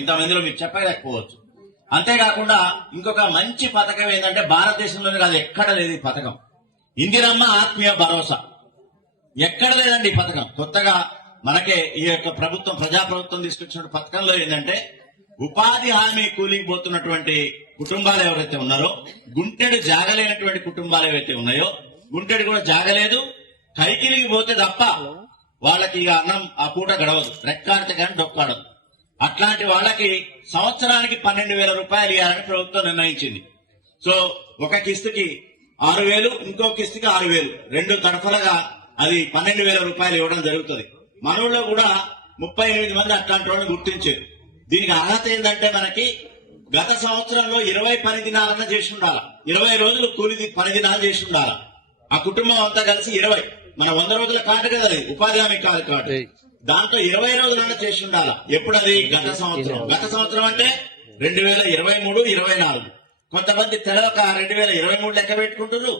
ఇంతమందిలో మీకు చెప్పలేకపోవచ్చు. అంతేకాకుండా ఇంకొక మంచి పథకం ఏంటంటే భారతదేశంలోనే కాదు ఎక్కడ లేదు ఈ పథకం, ఇందిరమ్మ ఆత్మీయ భరోసా. ఎక్కడ లేదండి ఈ పథకం. కొత్తగా మనకే ఈ యొక్క ప్రభుత్వం ప్రజాప్రభుత్వం తీసుకొచ్చిన పథకంలో ఏంటంటే ఉపాధి హామీ కూలికి పోతున్నటువంటి కుటుంబాలు ఎవరైతే ఉన్నారో, గుంటెడు జాగలేనటువంటి కుటుంబాలు ఏవైతే ఉన్నాయో, గుంటెడు కూడా జాగలేదు, కైకిలికి పోతే తప్ప వాళ్ళకి ఇక అన్నం ఆ పూట గడవదు, రెక్కాడితే కానీ డొక్కాడదు. అట్లాంటి వాళ్ళకి సంవత్సరానికి 12,000 రూపాయలు ఇవ్వాలని ప్రభుత్వం నిర్ణయించింది. సో ఒక కిస్తుకి 6,000, ఇంకో కిస్తుకి 6,000, రెండు తరఫలుగా అది 12,000 రూపాయలు ఇవ్వడం జరుగుతుంది. మనలో కూడా 38 మంది అట్లాంటి వాళ్ళని గుర్తించారు. దీనికి అర్హత ఏంటంటే మనకి గత సంవత్సరంలో 20 పని దినాలన్నా చేసి ఉండాలా, 20 రోజులు కూలి పని దినాలు చేసి ఉండాలా. ఆ కుటుంబం అంతా కలిసి 20, మన 100 రోజుల కార్డు కదా అది, ఉపాధి హామీ కార్డు, దాంతో 20 రోజులన్నా చేసి ఉండాలా. ఎప్పుడది? గత సంవత్సరం. గత సంవత్సరం అంటే 2023, 24. కొంతమంది తెలవక 2023 లెక్క పెట్టుకుంటున్నారు,